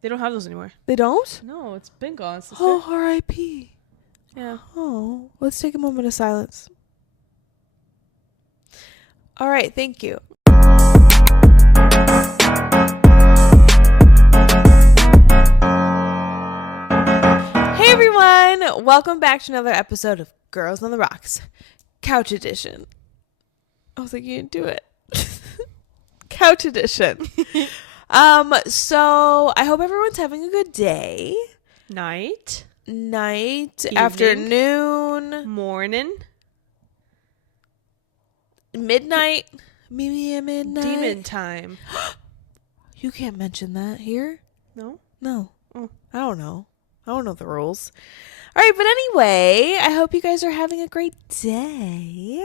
They don't have those anymore. They don't? No, it's been gone, sister. Oh, R.I.P. Yeah. Oh, let's take a moment of silence. All right, thank you. Hey everyone, welcome back to another episode of Girls on the Rocks, Couch Edition. I was like, you didn't do it. Couch Edition. So I hope everyone's having a good day. Night. Night. Evening. Afternoon. Morning. Midnight. Maybe a midnight. Demon time. You can't mention that here. No? No. Oh. I don't know. I don't know the rules. All right, but anyway, I hope you guys are having a great day.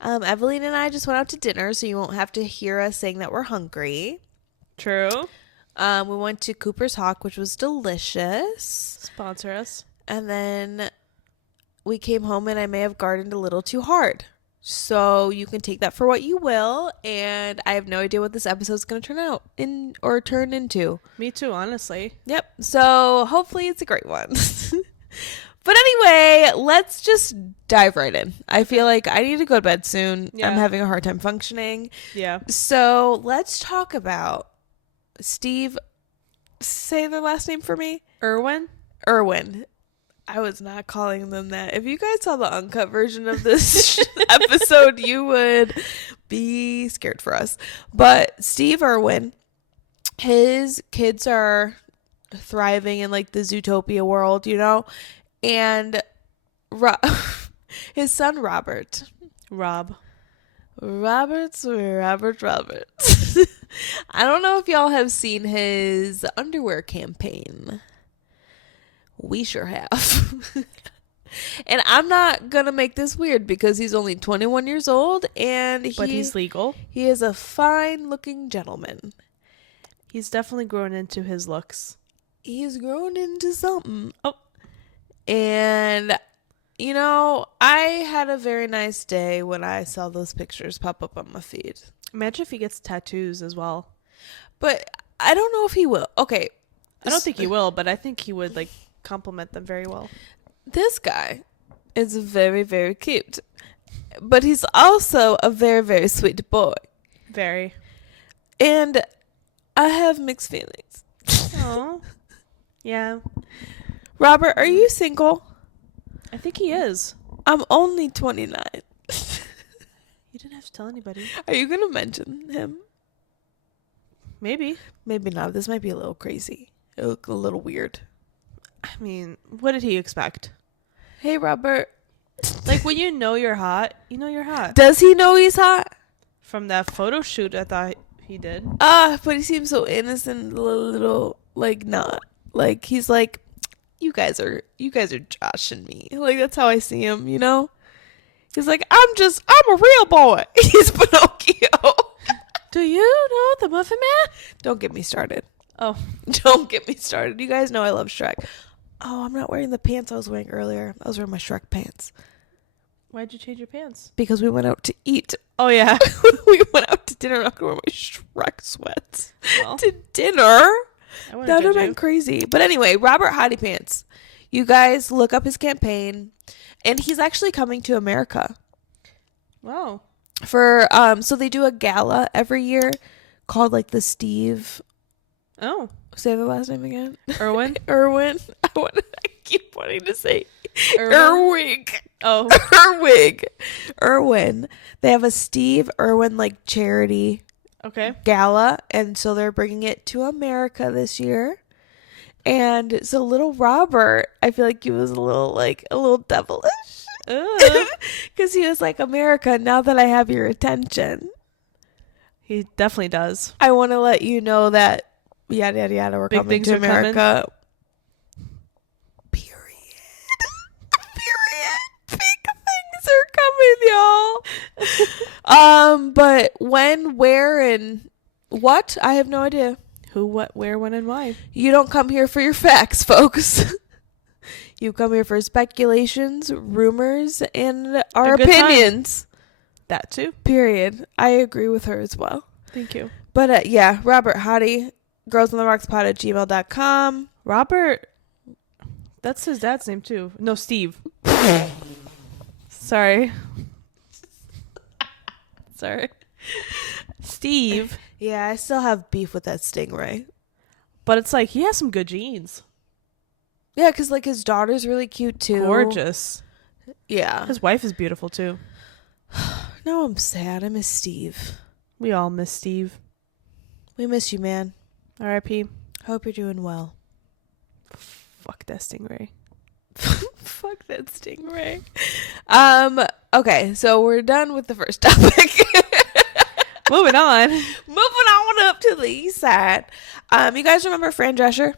Evelina and I just went out to dinner, so you won't have to hear us saying that we're hungry. True. We went to Cooper's Hawk, which was delicious. Sponsor us. And then we came home and I may have gardened a little too hard. So you can take that for what you will. And I have no idea what this episode is going to turn out or turn into. Me too, honestly. Yep. So hopefully it's a great one. But anyway, let's just dive right in. I feel like I need to go to bed soon. Yeah. I'm having a hard time functioning. Yeah. So let's talk about Steve. Say their last name for me. Irwin. I was not calling them that. If you guys saw the uncut version of this episode, you would be scared for us. But Steve Irwin, his kids are thriving in like the Zootopia world, you know? And his son Robert. Robert. I don't know if y'all have seen his underwear campaign. We sure have. And I'm not going to make this weird because he's only 21 years old and he's legal. He is a fine looking gentleman. He's definitely grown into his looks. He's grown into something. Oh. And, you know, I had a very nice day when I saw those pictures pop up on my feed. Imagine if he gets tattoos as well. But I don't know if he will. Okay. I don't think he will, but I think he would, like, compliment them very well. This guy is very, very cute. But he's also a very, very sweet boy. Very. And I have mixed feelings. Oh. Yeah. Robert, are you single? I think he is. I'm only 29. You didn't have to tell anybody. Are you going to mention him? Maybe. Maybe not. This might be a little crazy. It look a little weird. I mean, what did he expect? Hey, Robert. Like, when you know you're hot, you know you're hot. Does he know he's hot? From that photo shoot, I thought he did. But he seems so innocent, little, like, not. Like, he's like, you guys are joshing me. Like, that's how I see him, you know? He's like, I'm a real boy. He's Pinocchio. Do you know the Muffin Man? Don't get me started. Oh. Don't get me started. You guys know I love Shrek. Oh, I'm not wearing the pants I was wearing earlier. I was wearing my Shrek pants. Why'd you change your pants? Because we went out to eat. Oh, yeah. We went out to dinner. I'm not going to wear my Shrek sweats to dinner. That would have been crazy. But anyway, Robert Hottie Pants. You guys look up his campaign. And he's actually coming to America. Wow. For so they do a gala every year called like the Steve. Oh. Say the last name again. Irwin? Irwin. I keep wanting to say Irwin. Irwig. Oh. Irwin. They have a Steve Irwin like charity gala, and so they're bringing it to America this year. And so little Robert, I feel like he was a little devilish. Because he was like, America, now that I have your attention. He definitely does. I want to let you know that yada, yada, yada, we're coming to America. Period. Big things are coming, y'all. But when, where, and what? I have no idea. Who, what, where, when, and why. You don't come here for your facts, folks. You come here for speculations, rumors, and our opinions. That too. Period. I agree with her as well. Thank you. But yeah, Robert Hottie, girlsontherockspod@gmail.com. Robert, that's his dad's name too. No, Steve. Sorry. Steve. Yeah, I still have beef with that stingray. But it's like, he has some good genes. Yeah, because like his daughter's really cute too. Gorgeous. Yeah. His wife is beautiful too. Now I'm sad. I miss Steve. We all miss Steve. We miss you, man. R.I.P. Hope you're doing well. Fuck that stingray. Fuck that stingray. Okay, so we're done with the first topic. Moving on. Moving on up to the east side. You guys remember Fran Drescher?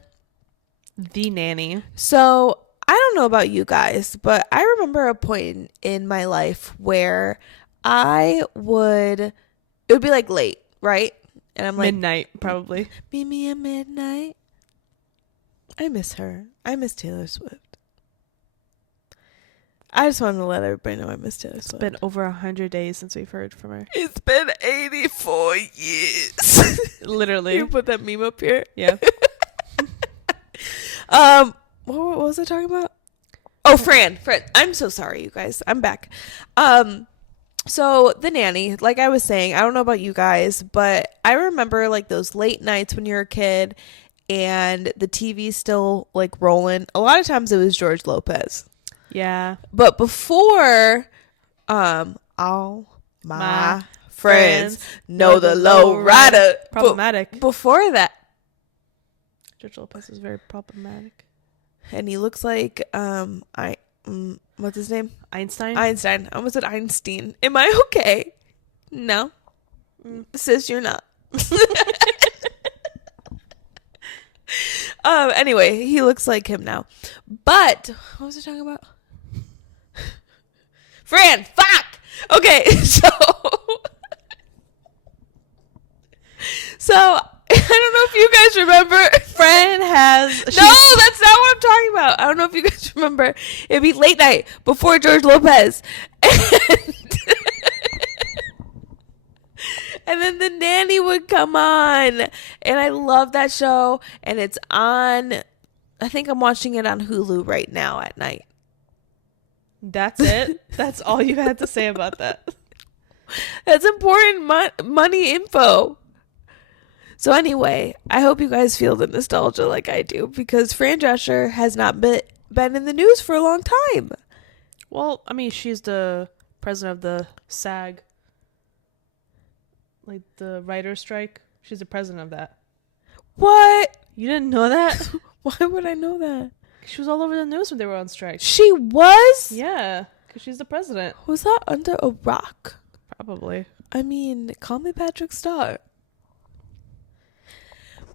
The nanny. So I don't know about you guys, but I remember a point in my life where it would be like late, right? And I'm like, midnight, probably. Meet me at midnight. I miss her. I miss Taylor Swift. I just wanted to let everybody know I miss Taylor Swift. It's been over 100 days since we've heard from her. It's been 84 years. Literally. You put that meme up here? Yeah. What was I talking about? Oh, Fran. I'm so sorry, you guys. I'm back. So the nanny, like I was saying, I don't know about you guys, but I remember like those late nights when you're a kid and the TV's still like rolling. A lot of times it was George Lopez. Yeah. But before, all my friends know the low rider. Problematic. Before that, George Lopez is very problematic. and he looks like what's his name? Einstein. I almost said Einstein. Am I okay? No. Sis, you're not. Anyway, he looks like him now. But what was I talking about? Fran, fuck. Okay, so I don't know if you guys remember. Fran has. No, that's not what I'm talking about. I don't know if you guys remember. It'd be late night before George Lopez. And then the nanny would come on. And I love that show. And it's on, I think I'm watching it on Hulu right now at night. That's it? That's all you had to say about that? That's important money info. So anyway, I hope you guys feel the nostalgia like I do, because Fran Drescher has not been in the news for a long time. Well, I mean, she's the president of the SAG, like the writer's strike. She's the president of that. What? You didn't know that? Why would I know that? She was all over the news when they were on strike. She was? Yeah, because she's the president. Was that under a rock? Probably. I mean, call me Patrick Star.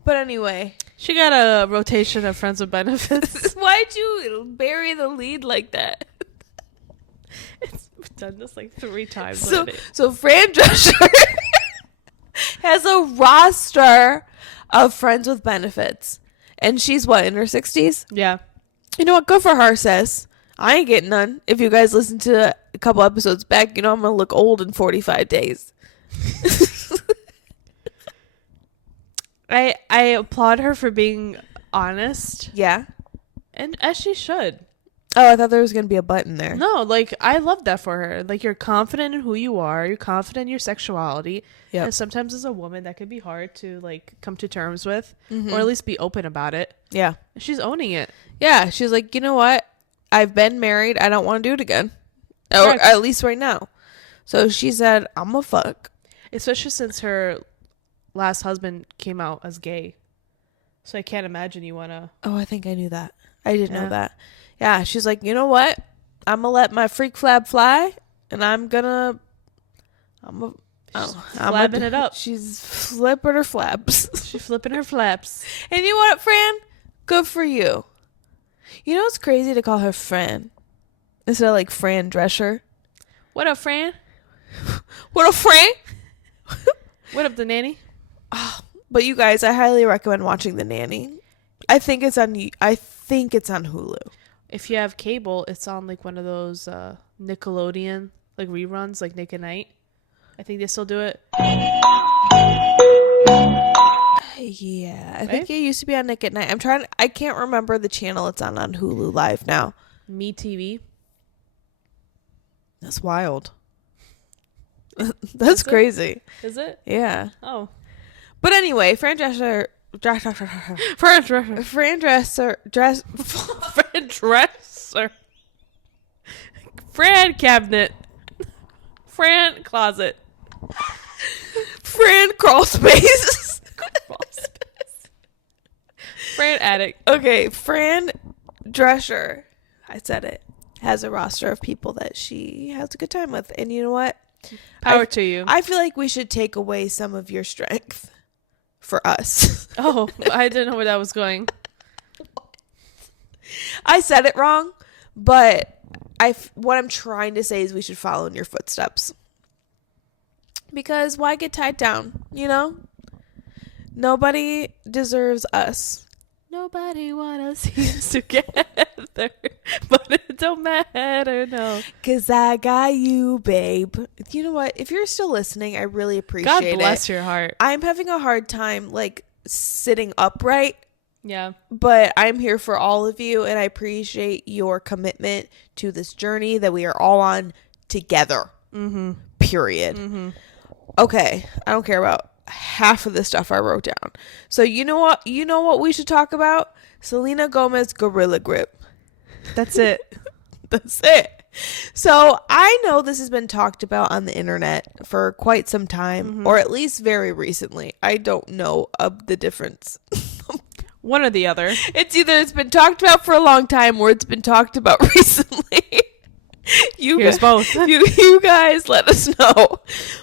But anyway, she got a rotation of friends with benefits. Why'd you bury the lead like that? We've done this like 3 times. So Fran Drescher has a roster of friends with benefits. And she's what, in her 60s? Yeah. You know what? Good for her, sis. I ain't getting none. If you guys listen to a couple episodes back, you know I'm going to look old in 45 days. I applaud her for being honest. Yeah. And as she should. Oh, I thought there was going to be a button there. No, like, I love that for her. Like, you're confident in who you are. You're confident in your sexuality. Yeah. And sometimes as a woman, that can be hard to, like, come to terms with. Mm-hmm. Or at least be open about it. Yeah. She's owning it. Yeah. She's like, you know what? I've been married. I don't want to do it again. Or at least right now. So she said, I'm a fuck. Especially since her last husband came out as gay. So I can't imagine you want to... Oh, I think I knew that. I didn't know that. Yeah, she's like, you know what? I'm going to let my freak flab fly, and I'm flabbing it up. She's flipping her flaps. She's flipping her flaps. And you know what, Fran? Good for you. You know it's crazy to call her Fran instead of like Fran Drescher? What up, Fran? What up, Fran? What up, the nanny? But you guys, I highly recommend watching The Nanny. I think it's on Hulu. If you have cable, it's on like one of those Nickelodeon like reruns, like Nick at Night. I think they still do it. Yeah, I think it used to be on Nick at Night. I can't remember the channel it's on Hulu Live now. Me TV. That's wild. That's crazy. Is it? Yeah. Oh. But anyway, Fran Dresser. Fran cabinet. Fran closet. Fran crawl space. Fran attic. Okay, Fran Drescher, I said it, has a roster of people that she has a good time with. And you know what? Power to you. I feel like we should take away some of your strength for us. Oh, I didn't know where that was going. I said it wrong, but what I'm trying to say is we should follow in your footsteps. Because why get tied down, you know? Nobody deserves us. Nobody wanna see us together, but it don't matter, no. 'Cause I got you, babe. You know what? If you're still listening, I really appreciate it. God bless your heart. I'm having a hard time, like, sitting upright. Yeah. But I'm here for all of you, and I appreciate your commitment to this journey that we are all on together. Mm-hmm. Period. Mm-hmm. Okay. I don't care about half of the stuff I wrote down. So you know what we should talk about? Selena Gomez Gorilla Grip. That's it. That's it. So I know this has been talked about on the internet for quite some time, or at least very recently. I don't know of the difference. One or the other. It's been talked about for a long time, or it's been talked about recently. Here's both. You guys let us know.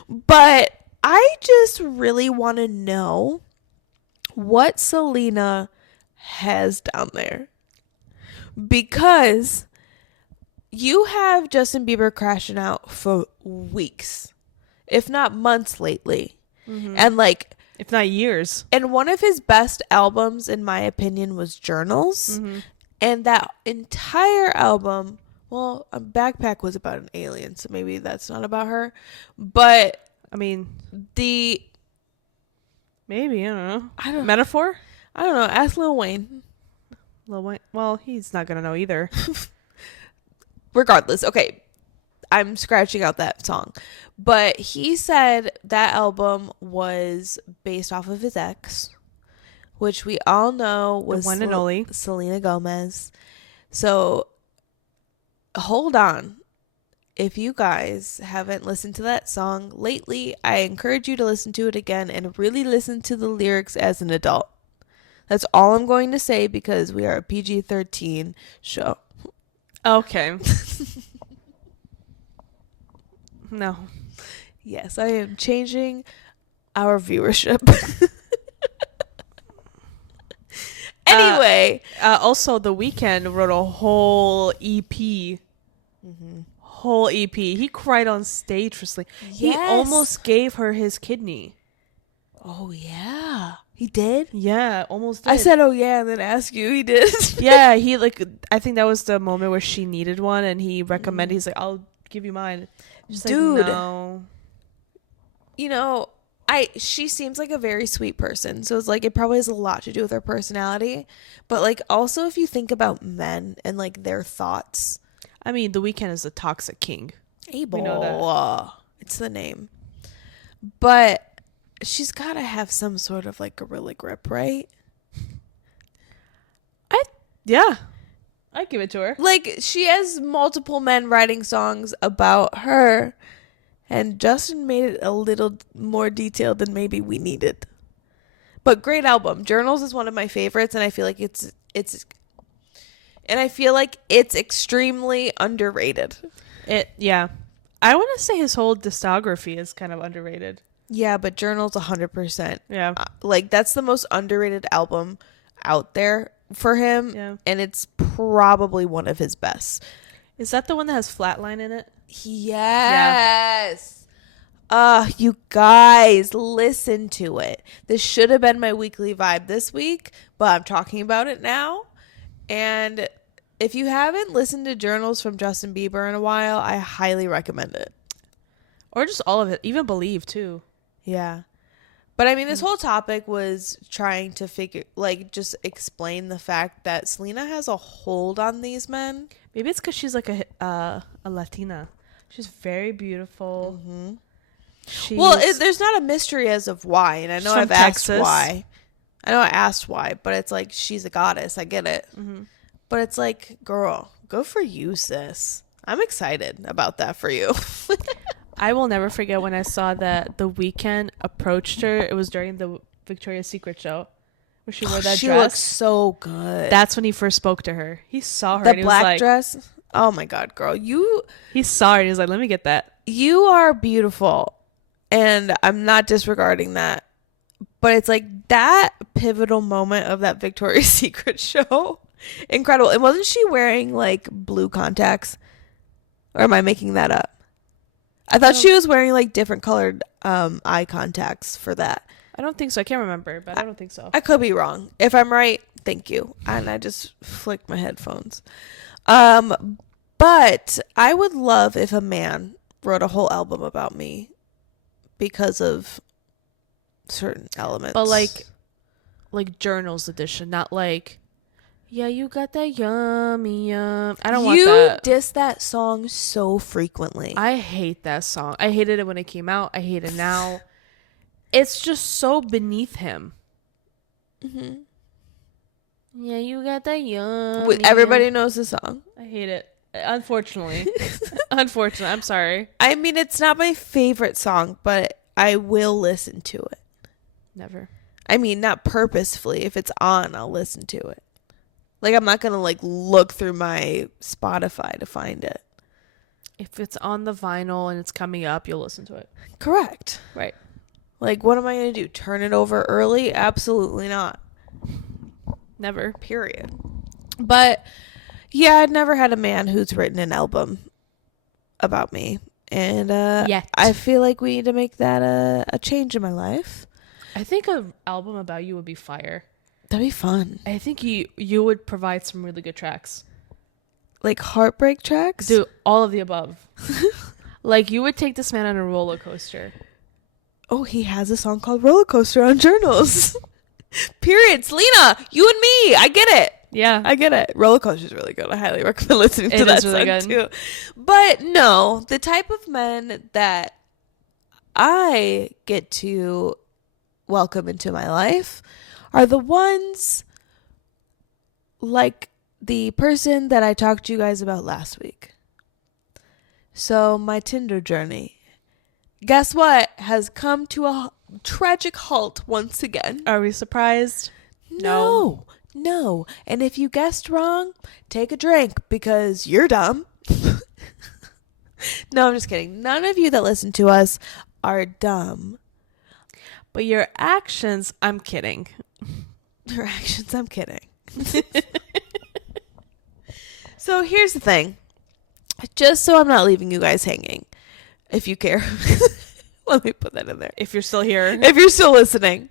But I just really want to know what Selena has down there. Because you have Justin Bieber crashing out for weeks, if not months lately. Mm-hmm. And like, if not years. And one of his best albums, in my opinion, was Journals. Mm-hmm. And that entire album, well, Backpack was about an alien, so maybe that's not about her. But I mean, maybe, I don't know. Metaphor? I don't know. Ask Lil Wayne. Lil Wayne? Well, he's not going to know either. Regardless. Okay. I'm scratching out that song. But he said that album was based off of his ex, which we all know was the one and only Selena Gomez. So hold on. If you guys haven't listened to that song lately, I encourage you to listen to it again and really listen to the lyrics as an adult. That's all I'm going to say because we are a PG-13 show. Okay. No. Yes, I am changing our viewership. Anyway. Also, The Weeknd wrote a whole EP. Mm-hmm. Whole EP. He cried on stage for Selena. Yes. He almost gave her his kidney. Oh, yeah. He did? Yeah, almost did. I said, oh, yeah, and then asked you. He did? Yeah, I think that was the moment where she needed one, and he recommended, he's like, I'll give you mine. Just dude. Like, no. You know, she seems like a very sweet person, so it's like it probably has a lot to do with her personality. But, like, also if you think about men and, like, their thoughts. I mean, The Weeknd is the toxic king. Abel. We know that. It's the name. But she's got to have some sort of, like, gorilla grip, right? Yeah. I'd give it to her. Like, she has multiple men writing songs about her, and Justin made it a little more detailed than maybe we needed. But great album. Journals is one of my favorites, and I feel like it's extremely underrated. Yeah. I want to say his whole discography is kind of underrated. Yeah, but Journals 100%. Yeah. Like, that's the most underrated album out there for him. Yeah. And it's probably one of his best. Is that the one that has Flatline in it? Yes. You guys, listen to it. This should have been my weekly vibe this week, but I'm talking about it now. And if you haven't listened to Journals from Justin Bieber in a while, I highly recommend it. Or just all of it. Even Believe, too. Yeah. But I mean, this whole topic was trying to just explain the fact that Selena has a hold on these men. Maybe it's because she's like a Latina. She's very beautiful. Mm-hmm. Well, there's not a mystery as of why, and I know I've asked why. I know I asked why, but it's like she's a goddess. I get it. Mm-hmm. But it's like, girl, go for you, sis. I'm excited about that for you. I will never forget when I saw that The Weeknd approached her. It was during the Victoria's Secret show where she wore that dress. She looks so good. That's when he first spoke to her. He saw her. The black dress. Oh my God, girl. He saw her and he was like, let me get that. You are beautiful. And I'm not disregarding that. But it's like that pivotal moment of that Victoria's Secret show. Incredible. And wasn't she wearing like blue contacts? Or am I making that up? I thought she was wearing like different colored eye contacts for that. I don't think so. I can't remember, but I don't think so. I could be wrong. If I'm right, thank you. And I just flicked my headphones. But I would love if a man wrote a whole album about me because of certain elements. But like journals edition, not like, yeah, you got that yummy yum. I don't want that. You diss that song so frequently. I hate that song. I hated it when it came out. I hate it now. It's just so beneath him. Mm-hmm. Yeah, you got that yummy. Everybody knows the song. I hate it. Unfortunately. Unfortunately. I'm sorry. I mean, it's not my favorite song, but I will listen to it. Never. I mean, not purposefully. If it's on, I'll listen to it. Like, I'm not going to, like, look through my Spotify to find it. If it's on the vinyl and it's coming up, you'll listen to it. Correct. Right. Like, what am I going to do? Turn it over early? Absolutely not. Never. Period. But, yeah, I'd never had a man who's written an album about me. And I feel like we need to make that a change in my life. I think an album about you would be fire. That'd be fun. I think you would provide some really good tracks. Like heartbreak tracks? Do all of the above. Like, you would take this man on a roller coaster. Oh, he has a song called Roller Coaster on Journals. Period. Selena, you and me. I get it. Yeah. I get it. Roller Coaster is really good. I highly recommend listening to that really song too. But no, the type of men that I get to welcome into my life are the ones like the person that I talked to you guys about last week. So my Tinder journey, guess what, has come to a tragic halt once again. Are we surprised? No. And if you guessed wrong, take a drink because you're dumb. No, I'm just kidding. None of you that listen to us are dumb. But your actions, I'm kidding. Your actions, I'm kidding. So here's the thing. Just so I'm not leaving you guys hanging, if you care. Let me put that in there. If you're still here. If you're still listening.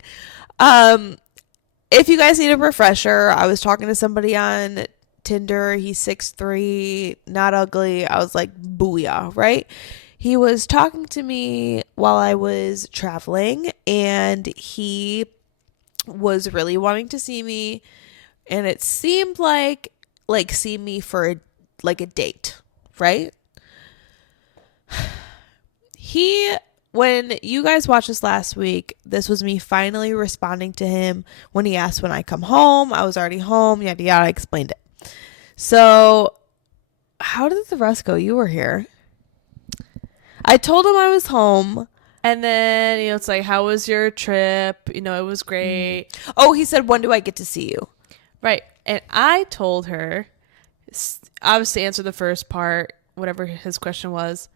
If you guys need a refresher, I was talking to somebody on Tinder. He's 6'3", not ugly. I was like, booyah, right? He was talking to me while I was traveling, and he was really wanting to see me, and it seemed like see me for a date, right? When you guys watched this last week, this was me finally responding to him when he asked when I come home. I was already home, yada yada. I explained it. So how did the rest go? You were here. I told him I was home. And then, it's like, how was your trip? It was great. Oh, he said, when do I get to see you? Right. And I told her, obviously answer the first part, whatever his question was.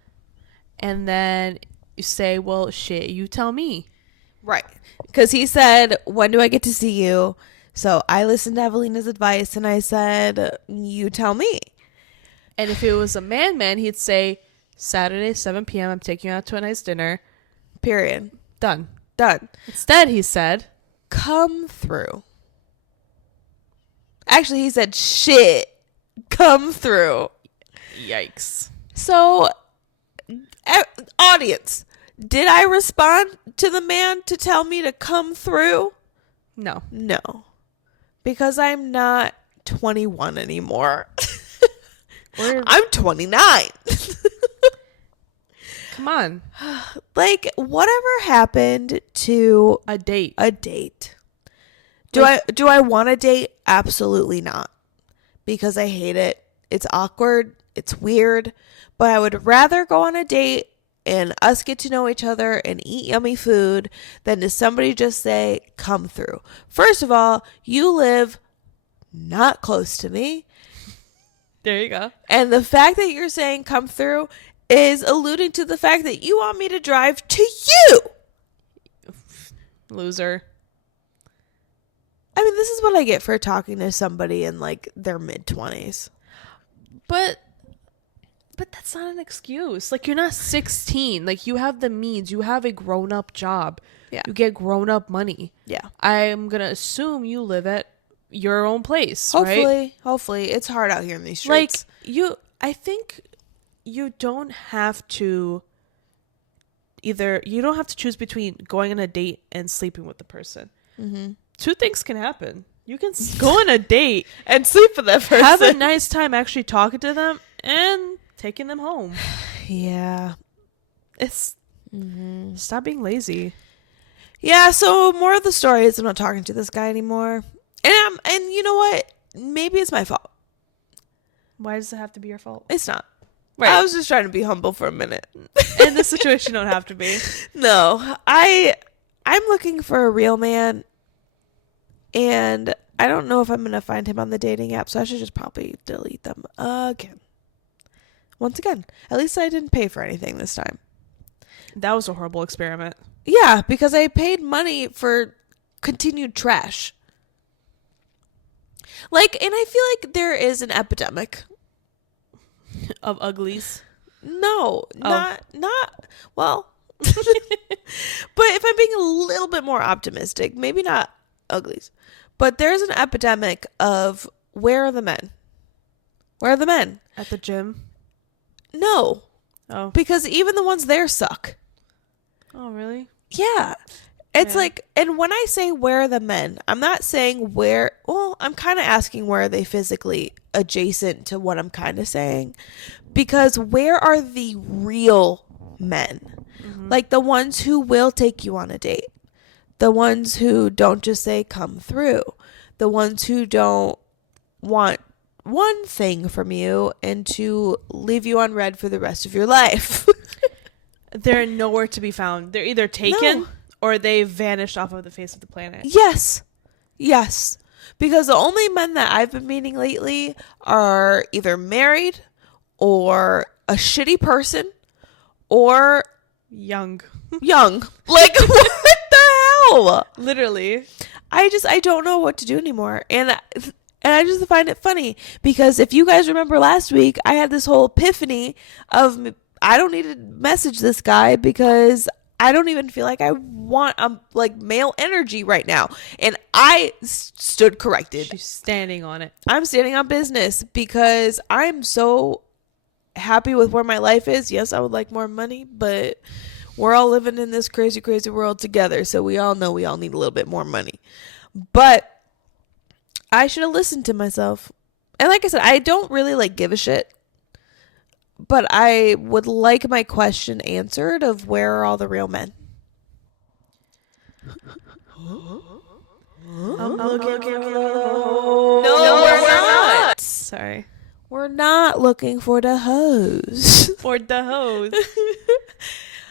And then you say, well, shit, you tell me. Right. Because he said, when do I get to see you? So I listened to Evelina's advice and I said, you tell me. And if it was a man, he'd say, Saturday, 7 p.m., I'm taking you out to a nice dinner. Period. Done. Instead, he said, come through. Actually, he said, shit, come through. Yikes. So, audience, Did I respond to the man to tell me to come through? No. Because I'm not 21 anymore. We're I'm 29. Come on. Like, whatever happened to a date? Do I want a date? Absolutely not. Because I hate it. It's awkward. It's weird. But I would rather go on a date and us get to know each other and eat yummy food than to somebody just say, come through. First of all, you live not close to me. There you go. And the fact that you're saying come through is alluding to the fact that you want me to drive to you. Loser. I mean, this is what I get for talking to somebody in like their mid-20s. But that's not an excuse. Like, you're not 16. Like, you have the means. You have a grown-up job. Yeah. You get grown-up money. Yeah. I'm going to assume you live at your own place, right? Hopefully. It's hard out here in these streets. Like, I think you don't have to choose between going on a date and sleeping with the person. Mm-hmm. Two things can happen. You can go on a date and sleep with that person. Have a nice time actually talking to them and taking them home. Yeah. It's stop being lazy. Yeah, so more of the story is I'm not talking to this guy anymore. And you know what? Maybe it's my fault. Why does it have to be your fault? It's not. Right. I was just trying to be humble for a minute. In this situation, you don't have to be. No. I'm looking for a real man. And I don't know if I'm going to find him on the dating app, so I should just probably delete them again. Once again, at least I didn't pay for anything this time. That was a horrible experiment. Yeah, because I paid money for continued trash. Like, and I feel like there is an epidemic of uglies. No, not well. But if I'm being a little bit more optimistic, maybe not uglies, but there's an epidemic of where are the men? Where are the men? At the gym? No. Oh. Because even the ones there suck. Oh, really? Yeah. It's like, and when I say where are the men, I'm not saying where, well, I'm kind of asking where are they physically adjacent to what I'm kind of saying. Because where are the real men? Mm-hmm. Like the ones who will take you on a date. The ones who don't just say come through. The ones who don't want one thing from you and to leave you on red for the rest of your life. They're nowhere to be found. They're either taken or they vanished off of the face of the planet. Yes. Because the only men that I've been meeting lately are either married or a shitty person or young. Like, what the hell? Literally. I don't know what to do anymore. And I just find it funny because if you guys remember last week, I had this whole epiphany of I don't need to message this guy because I don't even feel like I want like male energy right now. And I stood corrected. She's standing on it. I'm standing on business because I'm so happy with where my life is. Yes, I would like more money, but we're all living in this crazy, crazy world together. So we all know we all need a little bit more money. But I should have listened to myself. And like I said, I don't really like give a shit. But I would like my question answered of where are all the real men? I'm looking for No, we're not. Sorry. We're not looking for the hoes. For the hoes.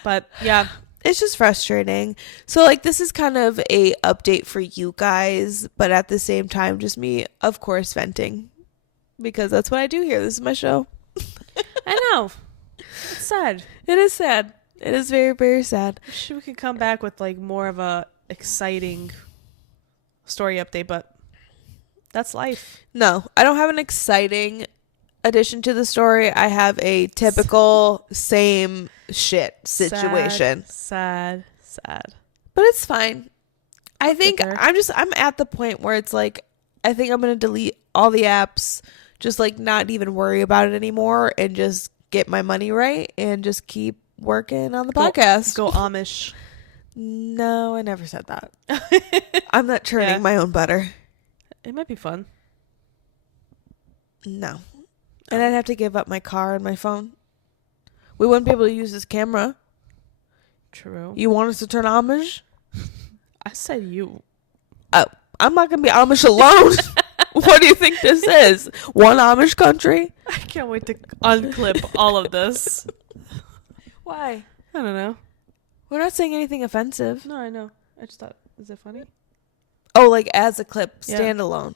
But yeah, it's just frustrating. So like this is kind of a update for you guys, but at the same time just me, of course, venting. Because that's what I do here. This is my show. I know. It's sad. It is sad. It is very, very sad. We could come back with like more of a exciting story update, but that's life. No, I don't have an exciting addition to the story. I have a typical same shit situation. Sad. But it's fine. I think I'm at the point where it's like, I think I'm going to delete all the apps, just like not even worry about it anymore and just get my money right and just keep working on the podcast. Go Amish. No, I never said that. I'm not churning my own butter. It might be fun. No. And I'd have to give up my car and my phone. We wouldn't be able to use this camera. True. You want us to turn Amish? I said you. Oh, I'm not going to be Amish alone. What do you think this is? One Amish country? I can't wait to unclip all of this. Why? I don't know. We're not saying anything offensive. No, I know. I just thought, is it funny? Oh, like as a clip, standalone.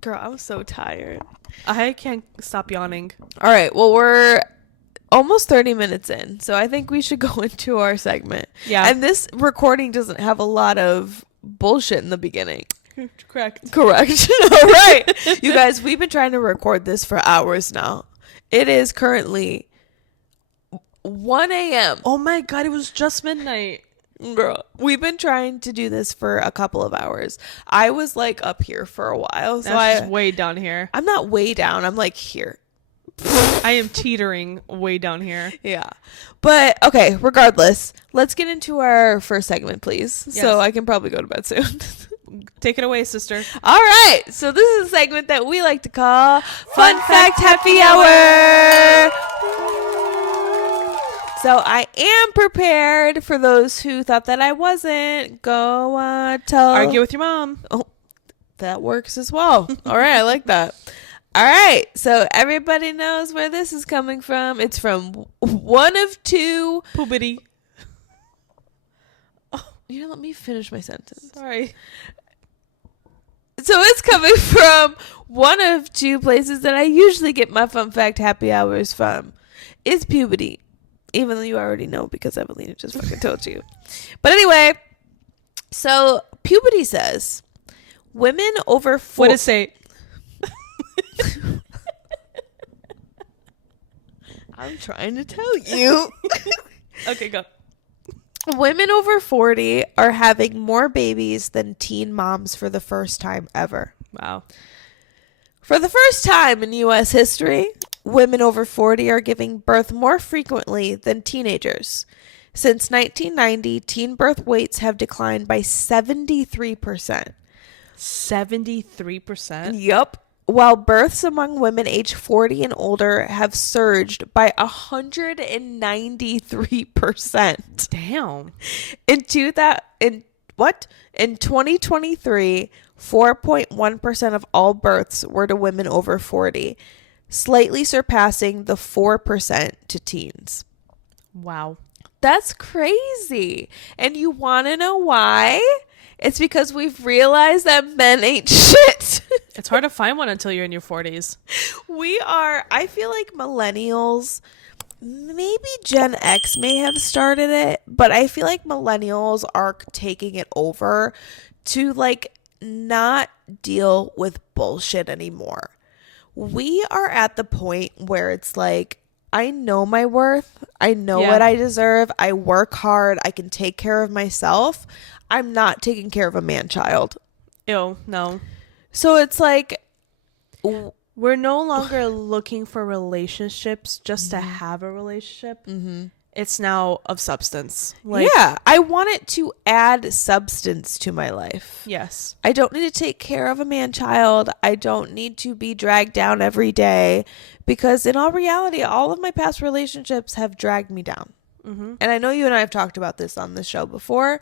Girl, I'm so tired. I can't stop yawning. All right. Well, we're almost 30 minutes in, so I think we should go into our segment. Yeah. And this recording doesn't have a lot of bullshit in the beginning. Correct. All right. You guys, we've been trying to record this for hours now. It is currently 1 a.m. Oh my God, it was just midnight. Girl, we've been trying to do this for a couple of hours. I was like up here for a while. So That's just way down here. I'm not way down. I'm like here. I am teetering way down here. Yeah. But okay, regardless, let's get into our first segment, please. Yes. So I can probably go to bed soon. Take it away, sister. All right. So this is a segment that we like to call Fun Fact Happy Hour. So I am prepared for those who thought that I wasn't. Go argue with your mom. Oh, that works as well. All right. I like that. All right. So everybody knows where this is coming from. It's from one of two. Poobity. Oh, you didn't let me finish my sentence. Sorry. So it's coming from one of two places that I usually get my fun fact happy hours from. It's puberty. Even though you already know because Evelina just fucking told you. But anyway, so puberty says women over 40... What does it say? I'm trying to tell you. Okay, go. Women over 40 are having more babies than teen moms for the first time ever. Wow. For the first time in U.S. history, women over 40 are giving birth more frequently than teenagers. Since 1990, teen birth weights have declined by 73%. 73%? Yup. While births among women age 40 and older have surged by 193%. Damn. In 2023, 4.1% of all births were to women over 40, slightly surpassing the 4% to teens. Wow. That's crazy. And you want to know why? It's because we've realized that men ain't shit. It's hard to find one until you're in your 40s. I feel like millennials, maybe Gen X may have started it, but I feel like millennials are taking it over to like not deal with bullshit anymore. We are at the point where it's like, I know my worth. I know what I deserve. I work hard. I can take care of myself. I'm not taking care of a man-child. Ew, no. So it's like... We're no longer looking for relationships just to have a relationship. Mm-hmm. It's now of substance. Yeah, I want it to add substance to my life. Yes. I don't need to take care of a man-child. I don't need to be dragged down every day. Because in all reality, all of my past relationships have dragged me down. Mm-hmm. And I know you and I have talked about this on the show before.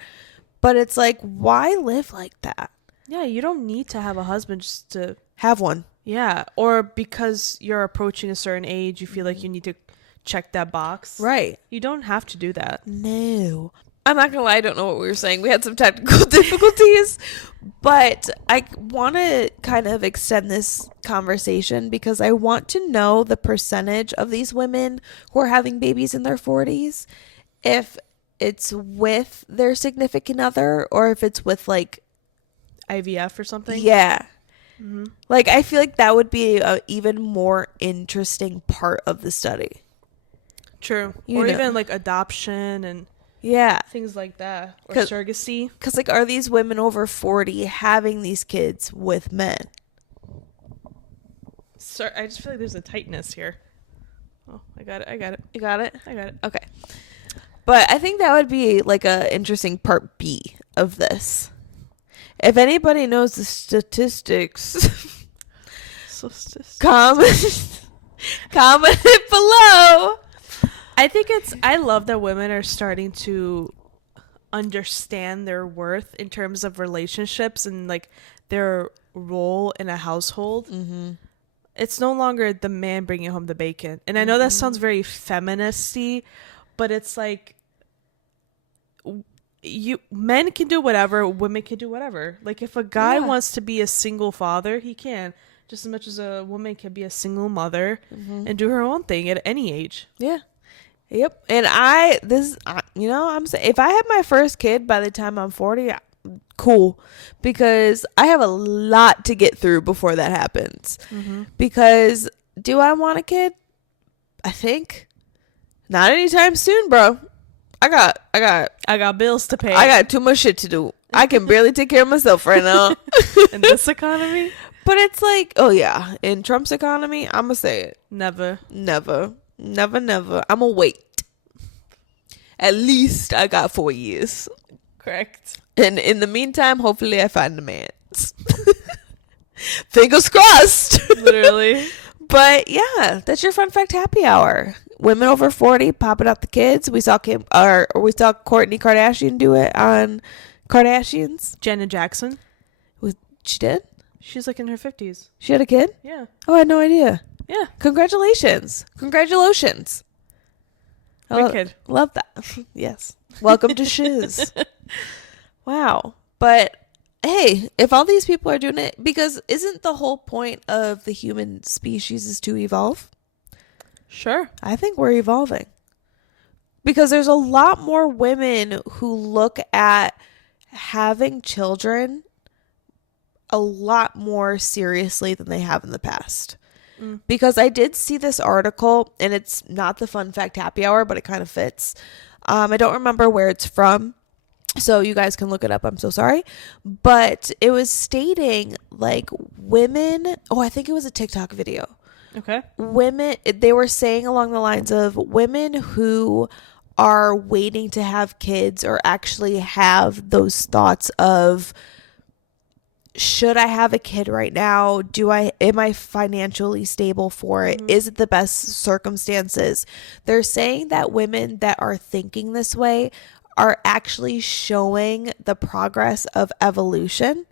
But it's like, why live like that? Yeah, you don't need to have a husband just to... have one. Yeah, or because you're approaching a certain age, you feel like you need to check that box. Right. You don't have to do that. No. I'm not going to lie, I don't know what we were saying. We had some technical difficulties. But I want to kind of extend this conversation because I want to know the percentage of these women who are having babies in their 40s. If it's with their significant other or if it's with like IVF or something. Yeah. Mm-hmm. Like I feel like that would be a even more interesting part of the study. True. Or even like adoption and things like that, or surrogacy. Because like, are these women over 40 having these kids with men? I just feel like there's a tightness here. Oh, I got it. You got it? I got it. Okay. But I think that would be like a interesting part B of this. If anybody knows the statistics, comment it below. I love that women are starting to understand their worth in terms of relationships and like their role in a household. Mm-hmm. It's no longer the man bringing home the bacon. And I know that sounds very feministy, but it's like men can do whatever, women can do whatever. Like if a guy wants to be a single father, he can, just as much as a woman can be a single mother and do her own thing at any age. Yeah. Yep. And I'm saying if I have my first kid by the time I'm 40, cool, because I have a lot to get through before that happens. Because do I want a kid? I think not anytime soon, bro. I got bills to pay. I got too much shit to do. I can barely take care of myself right now. In this economy? But it's like, oh yeah, in Trump's economy, I'm gonna say it. Never. I'm gonna wait. At least I got 4 years. Correct. And in the meantime, hopefully I find a man. Fingers crossed. Literally. But yeah, that's your fun fact happy hour. Women over 40 popping out the kids. We saw Kourtney Kardashian do it on Kardashians. Janet Jackson. She did? She's like in her 50s. She had a kid? Yeah. Oh, I had no idea. Yeah. Congratulations. Wicked. Love that. Yes. Welcome to Shiz. Wow. But hey, if all these people are doing it, because isn't the whole point of the human species is to evolve? Sure. I think we're evolving. Because there's a lot more women who look at having children a lot more seriously than they have in the past. Because I did see this article, and it's not the fun fact happy hour, but it kind of fits. I don't remember where it's from, so you guys can look it up. I'm so sorry. But it was stating like women, I think it was a TikTok video. Okay. Women, they were saying along the lines of women who are waiting to have kids or actually have those thoughts of, should I have a kid right now? Am I financially stable for it? Is it the best circumstances? They're saying that women that are thinking this way are actually showing the progress of evolution.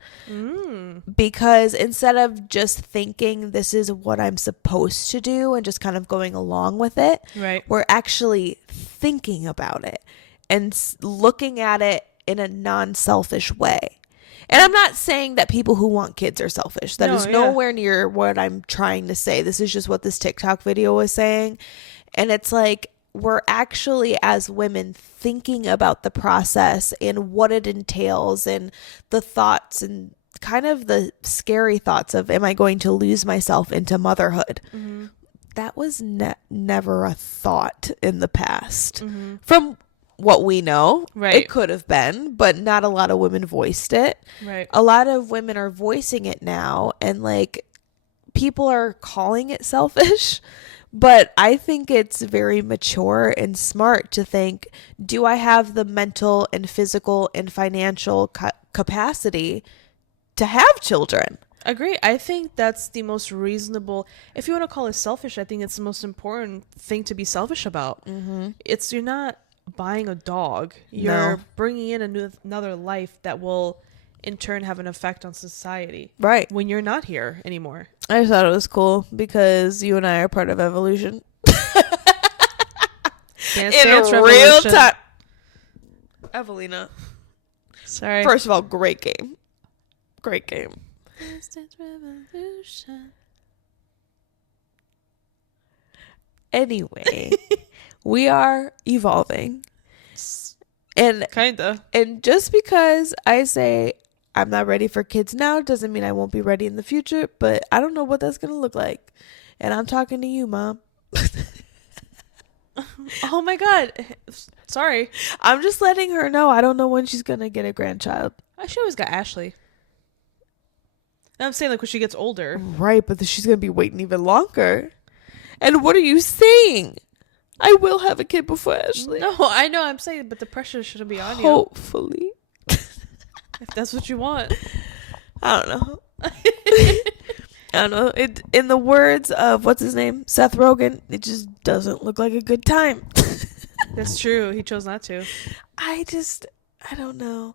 Because instead of just thinking this is what I'm supposed to do and just kind of going along with it, right, we're actually thinking about it and looking at it in a non-selfish way. And I'm not saying that people who want kids are selfish. That is nowhere near what I'm trying to say. This is just what this TikTok video was saying. And it's like, we're actually, as women, thinking about the process and what it entails and the thoughts and kind of the scary thoughts of, am I going to lose myself into motherhood? That was never a thought in the past. From what we know, right, it could have been, but not a lot of women voiced it. Right. A lot of women are voicing it now, and like people are calling it selfish, but I think it's very mature and smart to think, do I have the mental and physical and financial capacity to have children? Agree. I think that's the most reasonable. If you want to call it selfish, I think it's the most important thing to be selfish about. You're not buying a dog, you're bringing in another life that will in turn have an effect on society, right, when you're not here anymore. I just thought it was cool because you and I are part of evolution. In real time. Evelina, sorry, first of all, great game. Anyway, we are evolving. And kinda. And just because I say I'm not ready for kids now doesn't mean I won't be ready in the future, but I don't know what that's going to look like. And I'm talking to you, Mom. Oh my God. Sorry. I'm just letting her know I don't know when she's going to get a grandchild. She always got Ashley. I'm saying like when she gets older. Right, but she's going to be waiting even longer. And what are you saying? I will have a kid before Ashley. No, I know. I'm saying, but the pressure shouldn't be on you. Hopefully. If that's what you want. I don't know. I don't know. It, in the words of, what's his name? Seth Rogen, it just doesn't look like a good time. That's true. He chose not to. I don't know.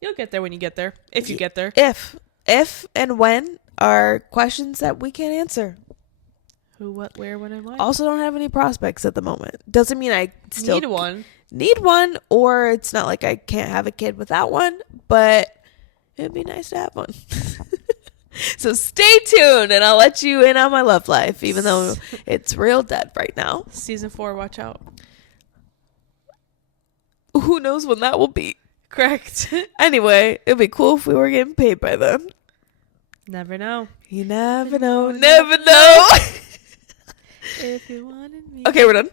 You'll get there when you get there. If you get there. If and when are questions that we can't answer. Who, what, where, when, and why. Also don't have any prospects at the moment. Doesn't mean I still need one, or it's not like I can't have a kid without one, but it'd be nice to have one. So stay tuned and I'll let you in on my love life, even though it's real dead right now. Season 4, watch out. Who knows when that will be? Correct. Anyway, it'd be cool if we were getting paid by then. Never know. You never know. Never know. If you wanted me. Okay, we're done.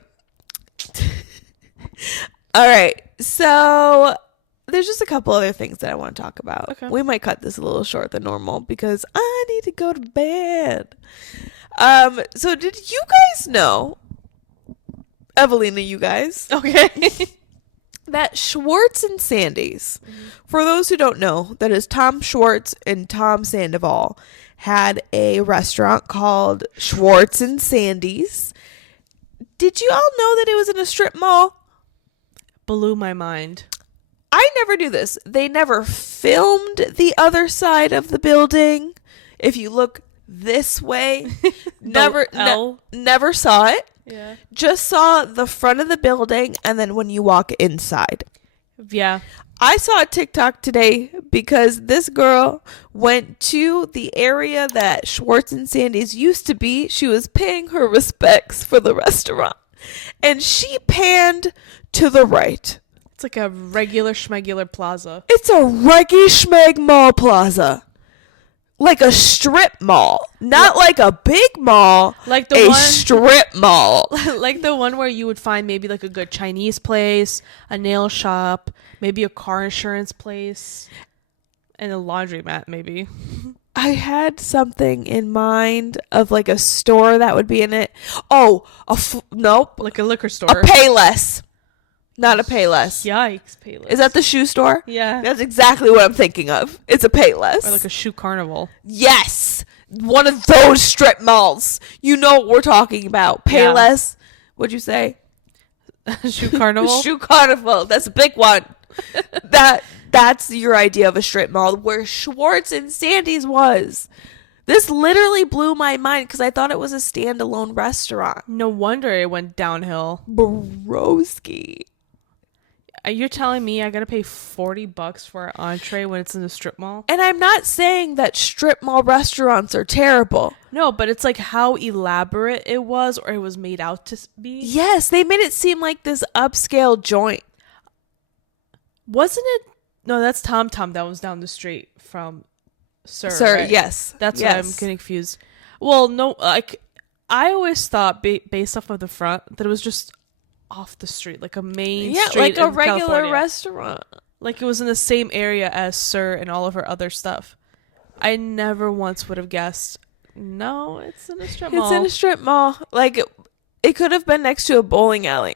All right. So there's just a couple other things that I want to talk about. Okay. We might cut this a little short than normal because I need to go to bed. So did you guys know, Evelina, you guys, Okay. that Schwartz and Sandy's, for those who don't know, that is Tom Schwartz and Tom Sandoval, had a restaurant called Schwartz and Sandy's. Did you all know that it was in a strip mall? Blew my mind. I never knew this. They never filmed the other side of the building. If you look this way, never saw it. Yeah. Just saw the front of the building and then when you walk inside. Yeah. I saw a TikTok today because this girl went to the area that Schwartz and Sandy's used to be. She was paying her respects for the restaurant. And she panned to the right. It's like a regular schmegular plaza. It's a reggy schmeg mall plaza. Like a strip mall. Not like a big mall. Like the one strip mall. Like the one where you would find maybe like a good Chinese place, a nail shop, maybe a car insurance place, and a laundromat maybe. I had something in mind of like a store that would be in it. Oh, nope. Like a liquor store. A Payless. Not a Payless. Yikes, Payless. Is that the shoe store? Yeah. That's exactly what I'm thinking of. It's a Payless. Or like a shoe carnival. Yes. One of those strip malls. You know what we're talking about. Payless. Yeah. What'd you say? Shoe carnival? Shoe carnival. That's a big one. That's your idea of a strip mall where Schwartz and Sandy's was. This literally blew my mind because I thought it was a standalone restaurant. No wonder it went downhill. Broski. You're telling me I gotta pay $40 for an entree when it's in a strip mall? And I'm not saying that strip mall restaurants are terrible. No, but it's like how elaborate it was, or it was made out to be. Yes, they made it seem like this upscale joint. Wasn't it? No, that's Tom Tom. That was down the street from Sir. Right? Yes. That's what I'm getting confused. Well, no, like I always thought based off of the front that it was just off the street, like a main street, like a regular California. restaurant. Like it was in the same area as Sir and all of her other stuff. I never once would have guessed. No, it's in a strip mall. It's in a strip mall. Like it could have been next to a bowling alley.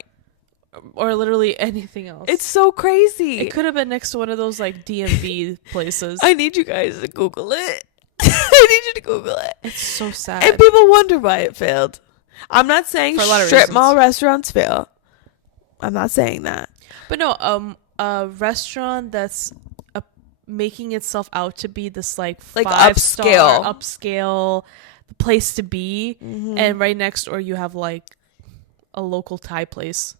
Or literally anything else. It's so crazy. It could have been next to one of those like DMV places. I need you guys to Google it. I need you to Google it. It's so sad. And people wonder why it failed. I'm not saying strip mall restaurants fail. I'm not saying that. But no, a restaurant that's making itself out to be this like 5-star upscale place to be, and right next door you have like a local Thai place.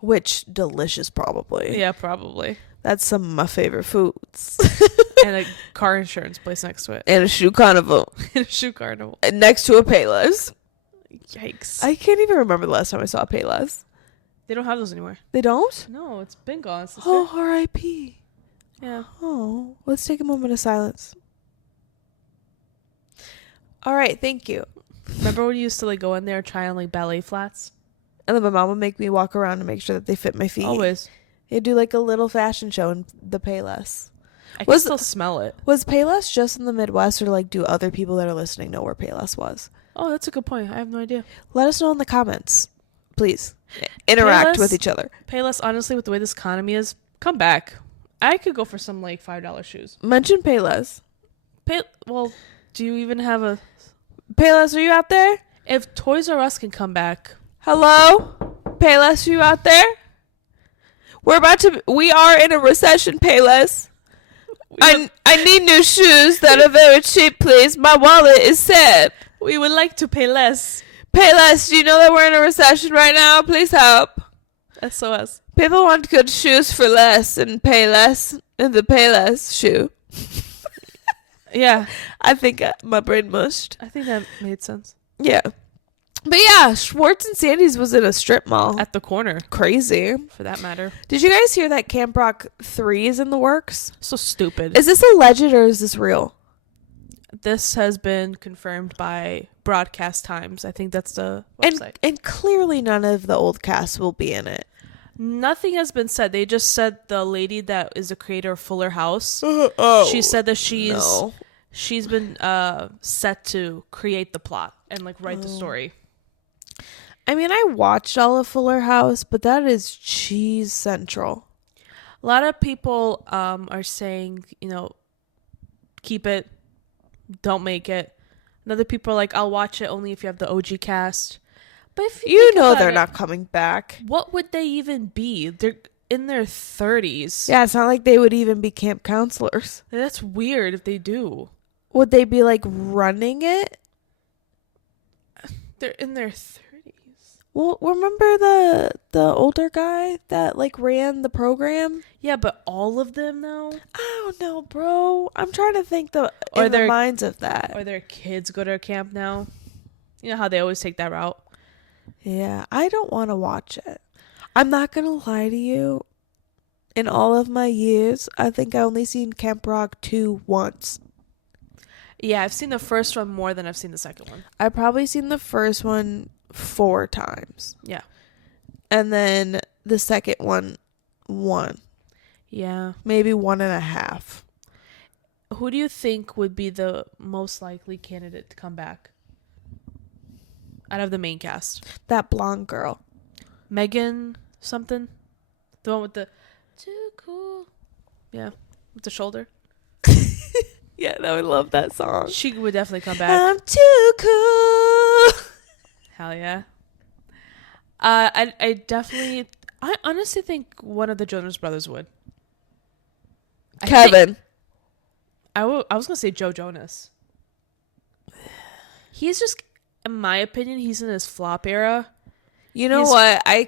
Which delicious, probably. Yeah, probably. That's some of my favorite foods. And a car insurance place next to it. And a shoe carnival. And a shoe carnival. And next to a Payless. Yikes. I can't even remember the last time I saw a Payless. They don't have those anymore. They don't? No, it's been gone. Sister. Oh, R.I.P. Yeah. Oh, let's take a moment of silence. All right, thank you. Remember when you used to like go in there and try on like ballet flats? And then my mom would make me walk around and make sure that they fit my feet. Always. They'd do like a little fashion show in the Payless. I can still smell it. Was Payless just in the Midwest, or like do other people that are listening know where Payless was? Oh, that's a good point. I have no idea. Let us know in the comments. Please interact Payless- with each other. Payless, honestly, with the way this economy is, come back. I could go for some like $5 shoes. Mention Payless. Well, do you even have a... Payless, are you out there? If Toys R Us can come back... Hello? Payless, are you out there? We are in a recession, Payless. I need new shoes that are very cheap, please. My wallet is sad. We would like to pay less. Payless, do you know that we're in a recession right now? Please help. SOS. People want good shoes for less and pay less in the Payless shoe. Yeah. I think my brain mushed. I think that made sense. Yeah. But yeah, Schwartz and Sandy's was in a strip mall. At the corner. Crazy. For that matter. Did you guys hear that Camp Rock 3 is in the works? So stupid. Is this alleged or is this real? This has been confirmed by Broadcast Times. I think that's the website. And clearly none of the old cast will be in it. Nothing has been said. They just said the lady that is the creator of Fuller House. She said that she's been set to create the plot and like write the story. I mean, I watched all of Fuller House, but that is cheese central. A lot of people are saying, keep it, don't make it. And other people are like, I'll watch it only if you have the OG cast. But if you know they're not coming back. What would they even be? They're in their 30s. Yeah, it's not like they would even be camp counselors. That's weird if they do. Would they be like running it? They're in their 30s. Well, remember the older guy that like ran the program? Yeah, but all of them now? I don't know, bro. I'm trying to think the minds of that. Or their kids go to camp now? You know how they always take that route? Yeah, I don't want to watch it. I'm not going to lie to you. In all of my years, I think I only seen Camp Rock 2 once. Yeah, I've seen the first one more than I've seen the second one. I've probably seen the first one 4 times. Yeah. And then the second one, 1. Yeah. Maybe 1.5. Who do you think would be the most likely candidate to come back? Out of the main cast. That blonde girl. Megan something? The one with the too cool. Yeah. With the shoulder. Yeah, I would love that song. She would definitely come back. I'm too cool. Hell yeah. I honestly think one of the Jonas Brothers would. Kevin. I was going to say Joe Jonas. He's just, in my opinion, he's in his flop era. You know what? I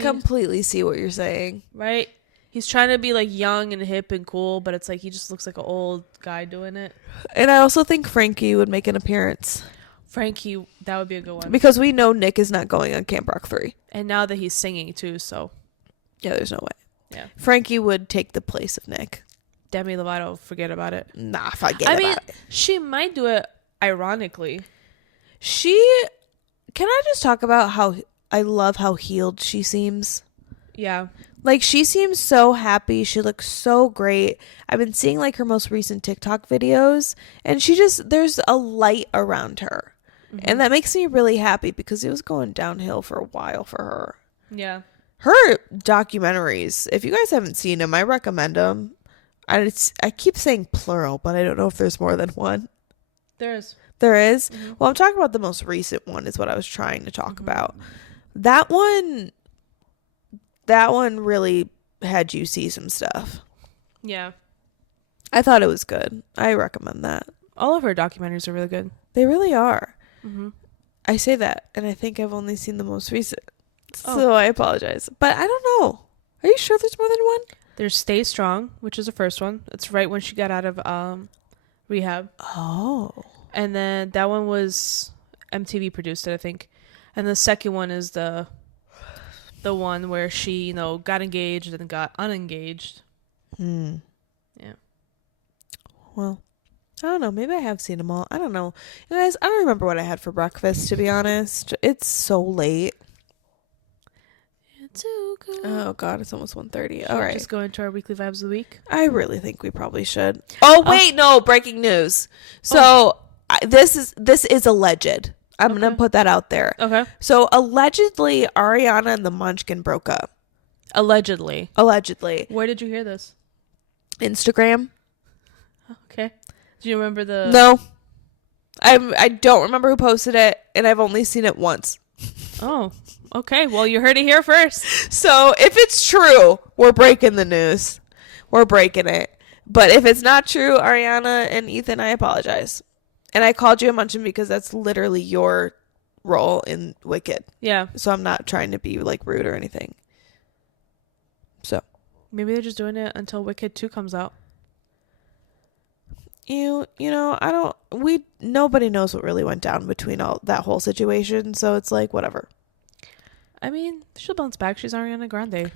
completely see what you're saying. Right? He's trying to be like young and hip and cool, but it's like he just looks like an old guy doing it. And I also think Frankie would make an appearance. Frankie, that would be a good one. Because we know Nick is not going on Camp Rock 3. And now that he's singing too, so. Yeah, there's no way. Yeah. Frankie would take the place of Nick. Demi Lovato, forget about it. Nah, forget about it. She might do it ironically. Can I just talk about how I love how healed she seems? Yeah. Like, she seems so happy. She looks so great. I've been seeing, like, her most recent TikTok videos, and there's a light around her. Mm-hmm. And that makes me really happy because it was going downhill for a while for her. Yeah. Her documentaries, if you guys haven't seen them, I recommend them. I keep saying plural, but I don't know if there's more than one. There is. There is? Mm-hmm. Well, I'm talking about the most recent one is what I was trying to talk about. That one really had you see some stuff. Yeah. I thought it was good. I recommend that. All of her documentaries are really good. They really are. Mm-hmm. I say that, and I think I've only seen the most recent. So I apologize. But I don't know. Are you sure there's more than one? There's Stay Strong, which is the first one. It's right when she got out of rehab. Oh. And then that one was MTV produced it, I think. And the second one is the one where she, got engaged and got unengaged. Yeah. Well, I don't know. Maybe I have seen them all. I don't know. You guys, I don't remember what I had for breakfast, to be honest. It's so late. It's so good. Oh, God. It's almost 1:30. All right. Just go into our weekly vibes of the week. I really think we probably should. Oh, wait. No. Breaking news. So this is alleged. I'm going to put that out there. Okay. So allegedly, Ariana and the Munchkin broke up. Allegedly. Where did you hear this? Instagram. Okay. Do you remember the... No. I don't remember who posted it, and I've only seen it once. Oh, okay. Well, you heard it here first. So if it's true, we're breaking the news. We're breaking it. But if it's not true, Ariana and Ethan, I apologize. And I called you a Munchkin because that's literally your role in Wicked. Yeah. So I'm not trying to be like rude or anything. So maybe they're just doing it until Wicked 2 comes out. You know, nobody knows what really went down between all that whole situation. So it's like, whatever. I mean, she'll bounce back. She's Ariana Grande.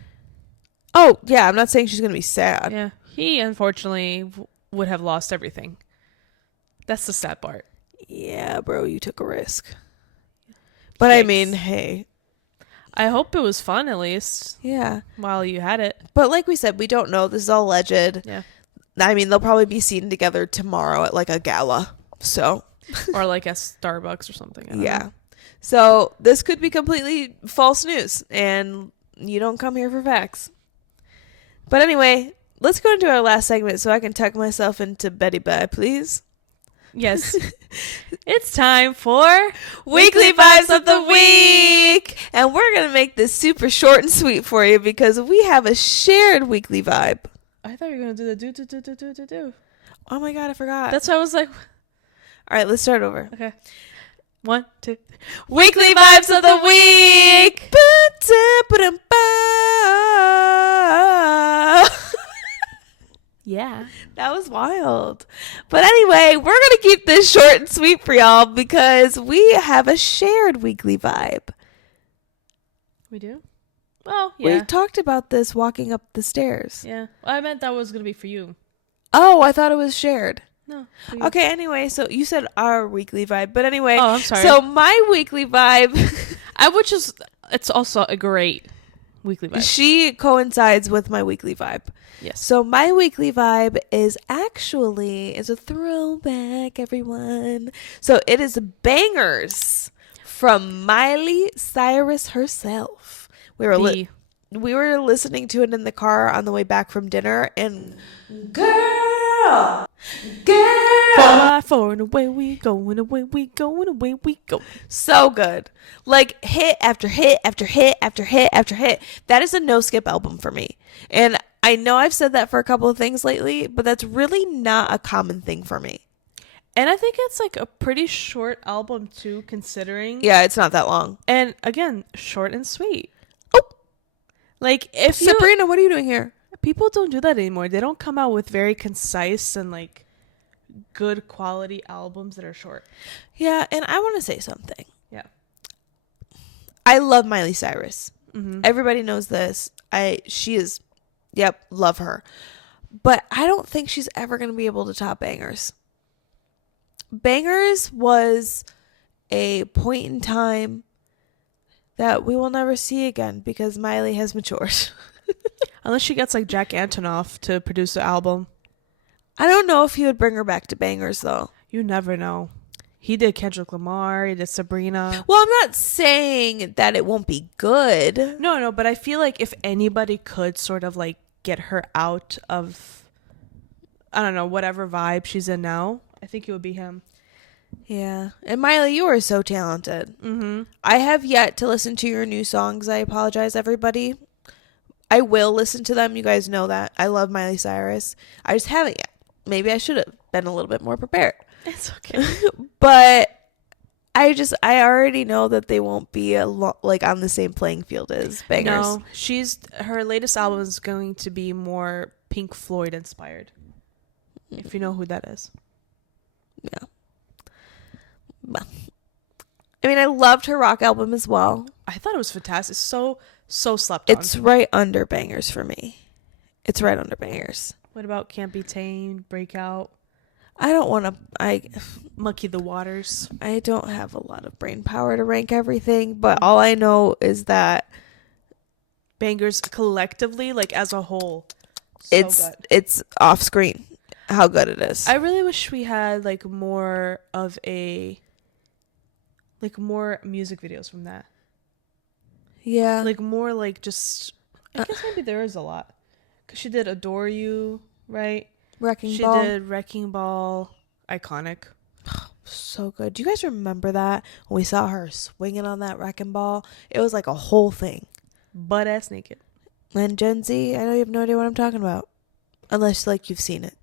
Oh, yeah. I'm not saying she's going to be sad. Yeah. He, unfortunately, would have lost everything. That's the sad part. Yeah, bro, you took a risk. But I mean, hey. I hope it was fun, at least. Yeah. While you had it. But like we said, we don't know. This is all alleged. Yeah. I mean, they'll probably be seen together tomorrow at like a gala. So. Or like at Starbucks or something. I don't know. So this could be completely false news. And you don't come here for facts. But anyway, let's go into our last segment so I can tuck myself into Betty Bye, please. Yes. It's time for Weekly Vibes of the Week. And we're going to make this super short and sweet for you because we have a shared weekly vibe. I thought you were going to do the do. Oh my God, I forgot. That's why I was like... All right, let's start over. Okay. 1, 2, 3. Weekly Vibes of the Week. Yeah. That was wild. But anyway, we're going to keep this short and sweet for y'all because we have a shared weekly vibe. We do? Well, yeah. We talked about this walking up the stairs. Yeah. Well, I meant that was going to be for you. Oh, I thought it was shared. No. Okay, anyway, so you said our weekly vibe. But anyway. Oh, I'm sorry. So my weekly vibe. It's also a great weekly vibe. She coincides with my weekly vibe. Yes. So my weekly vibe is a throwback, everyone. So it is Bangerz from Miley Cyrus herself. We were listening to it in the car on the way back from dinner, and girl, for and away we go, and away we go, and away we go. So good. Like hit after hit after hit after hit after hit. That is a no skip album for me. And I know I've said that for a couple of things lately, but that's really not a common thing for me. And I think it's like a pretty short album too, considering. Yeah, it's not that long. And again, short and sweet. Oh, like if Sabrina, what are you doing here? People don't do that anymore. They don't come out with very concise and like good quality albums that are short. Yeah, and I want to say something. Yeah. I love Miley Cyrus. Mm-hmm. Everybody knows this. Love her. But I don't think she's ever going to be able to top Bangerz. Bangerz was a point in time that we will never see again because Miley has matured. Unless she gets like Jack Antonoff to produce the album. I don't know if he would bring her back to Bangerz though. You never know. He did Kendrick Lamar. He did Sabrina. Well, I'm not saying that it won't be good. No, but I feel like if anybody could sort of like get her out of, I don't know, whatever vibe she's in now, I think it would be him. Yeah. And Miley, you are so talented. Mm-hmm. I have yet to listen to your new songs. I apologize, everybody. I will listen to them. You guys know that. I love Miley Cyrus. I just haven't yet. Maybe I should have been a little bit more prepared. It's okay. But I already know that they won't be like on the same playing field as Bangerz. No, her latest album is going to be more Pink Floyd inspired. If you know who that is. Yeah. Well, I mean, I loved her rock album as well. I thought it was fantastic. So slept on. It's right under Bangerz for me. It's right under Bangerz. What about Can't Be Tamed, Breakout? I don't want to. Mucky the Waters. I don't have a lot of brain power to rank everything, but all I know is that Bangerz collectively, like as a whole, so good. It's off screen how good it is. I really wish we had like more of a like more music videos from that. Yeah. Like more like just, I guess maybe there is a lot. Because she did Adore You, right? Wrecking Ball. She did Wrecking Ball. Iconic. So good. Do you guys remember that when we saw her swinging on that wrecking ball? It was like a whole thing. Butt ass naked. And Gen Z, I know you have no idea what I'm talking about. Unless, like, you've seen it.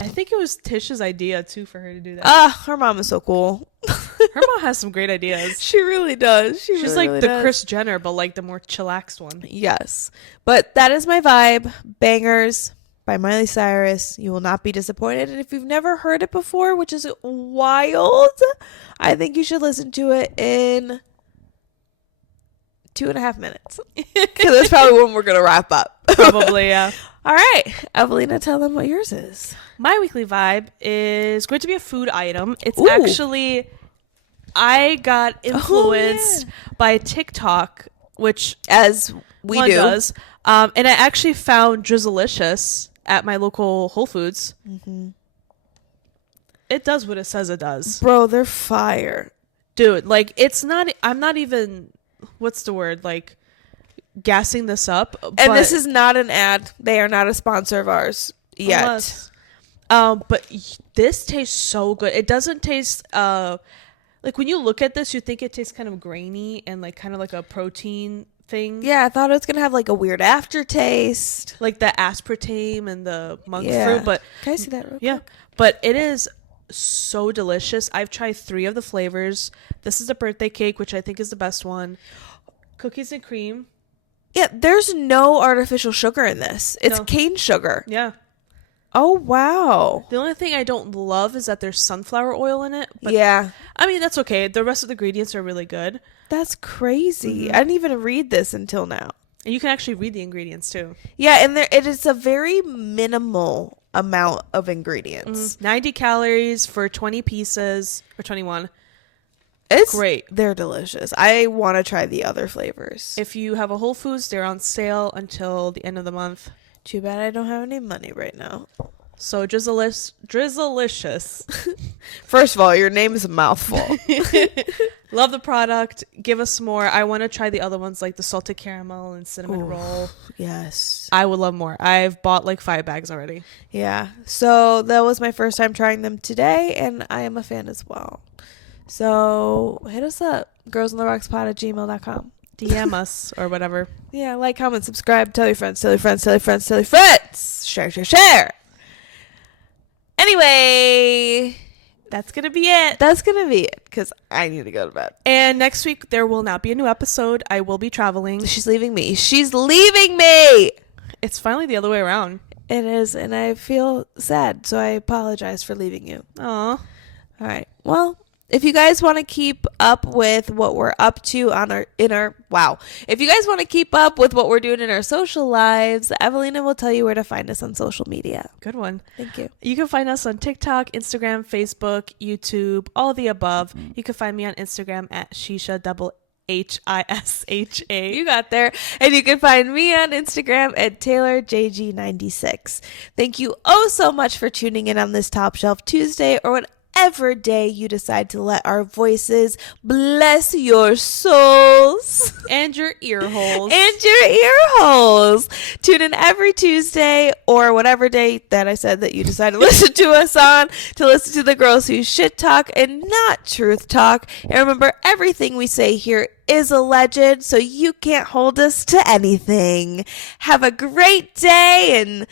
I think it was Tish's idea, too, for her to do that. Her mom is so cool. Her mom has some great ideas. She really does. She's really, like the Kris Jenner, but like the more chillaxed one. Yes. But that is my vibe. Bangerz by Miley Cyrus. You will not be disappointed. And if you've never heard it before, which is wild, I think you should listen to it in 2.5 minutes. Because that's probably when we're going to wrap up. Probably, yeah. All right. Evelina, tell them what yours is. My weekly vibe is going to be a food item. It's Ooh. actually, I got influenced by TikTok, which as we do. Does. And I actually found DrizzleLicious at my local Whole Foods. Mm-hmm. It does what it says it does. Bro, they're fire. Dude, like, it's not, I'm not even, what's the word, like, gassing this up. And this is not an ad. They are not a sponsor of ours yet. But this tastes so good. It doesn't taste, like, when you look at this, you think it tastes kind of grainy and, like, kind of like a protein thing. Yeah, I thought it was going to have, like, a weird aftertaste. Like the aspartame and the monk fruit. But can I see that real quick? Yeah. But it is so delicious. I've tried 3 of the flavors. This is a birthday cake, which I think is the best one. Cookies and cream. Yeah, there's no artificial sugar in this. It's No. cane sugar. Yeah. Oh, wow. The only thing I don't love is that there's sunflower oil in it. But yeah. I mean, that's okay. The rest of the ingredients are really good. That's crazy. Mm-hmm. I didn't even read this until now. And you can actually read the ingredients, too. Yeah, and it is a very minimal amount of ingredients. 90 calories for 20 pieces, or 21. It's great. They're delicious. I want to try the other flavors. If you have a Whole Foods, they're on sale until the end of the month. Too bad I don't have any money right now. So DrizzleLicious. First of all, your name is a mouthful. Love the product. Give us more. I want to try the other ones like the salted caramel and cinnamon roll. Yes. I would love more. I've bought like 5 bags already. Yeah. So that was my first time trying them today, and I am a fan as well. So hit us up, girlsontherockspod@gmail.com. DM us or whatever. Yeah, like, comment, subscribe, tell your friends, tell your friends, tell your friends, tell your friends. Share, share, share. Anyway, That's going to be it. that's going to be it because I need to go to bed. And next week, there will not be a new episode. I will be traveling. She's leaving me. She's leaving me. It's finally the other way around. It is, and I feel sad, so I apologize for leaving you. Aw. All right. Well, if you guys want to keep up with what we're up to if you guys want to keep up with what we're doing in our social lives, Evelina will tell you where to find us on social media. Good one. Thank you. You can find us on TikTok, Instagram, Facebook, YouTube, all the above. You can find me on Instagram at Shisha_HISHA. You got there. And you can find me on Instagram at TaylorJG96. Thank you so much for tuning in on this Top Shelf Tuesday, or whatever day you decide to let our voices bless your souls. And your ear holes. And your ear holes. Tune in every Tuesday or whatever day that I said that you decide to listen to us on, to listen to the girls who shit talk and not truth talk. And remember, everything we say here is alleged, so you can't hold us to anything. Have a great day and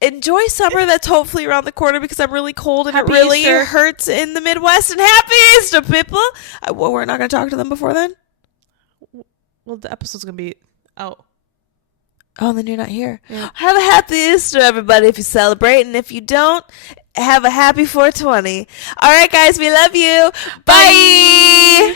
enjoy summer that's hopefully around the corner, because I'm really cold and Happy it really Easter. hurts in the Midwest. And happy Easter, people. Well, we're not going to talk to them before then? Well, the episode's going to be out. Oh, then you're not here. Yeah. Have a happy Easter, everybody, if you celebrate. And if you don't, have a happy 420. All right, guys, we love you. Bye.